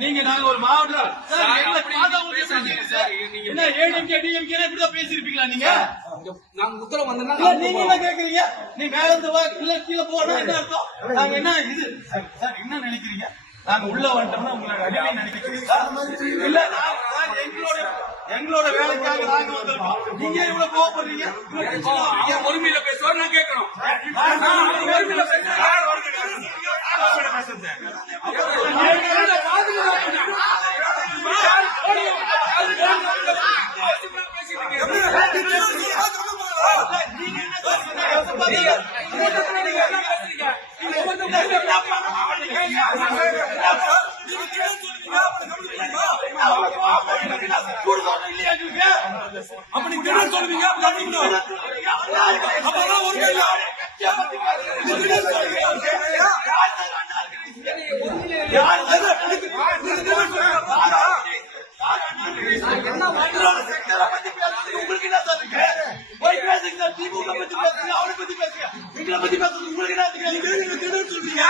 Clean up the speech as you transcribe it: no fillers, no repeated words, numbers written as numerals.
நீங்க நாங்க ஒரு மாவட்டம் என்ன ஏடிஎம்கே டிஎம்கே இப்படிதான் பேசிருப்பீங்களா நீங்க? நாங்க உத்தரவு வந்தா நீங்க என்ன கேக்குறீங்க? நீ மேல இருந்து வா இல்ல கீழே போனா என்ன அர்த்தம்? நாங்க என்ன இது சார் என்ன நினைக்கிறீங்க? நாங்க உள்ள வந்துட்டோம்னா உங்களோட அடிமை நினைக்கிறீங்களா? இல்ல எங்களோட வேலைக்காக நாங்க வந்திருக்கோம். நீங்க இவ்வளவு கோவப்படுறீங்க? ஒருமையில பேசுவார் நான் கேட்கணும். அப்படி சொல்லுவீங்க உங்களுக்கு என்ன சார் இருக்கு? போய் பேசுங்க, திமுக பத்தி பேசுங்க, அவனை பத்தி பேசுங்க, எங்களை பத்தி பேசுறது உங்களுக்கு என்ன? சொல்றீங்க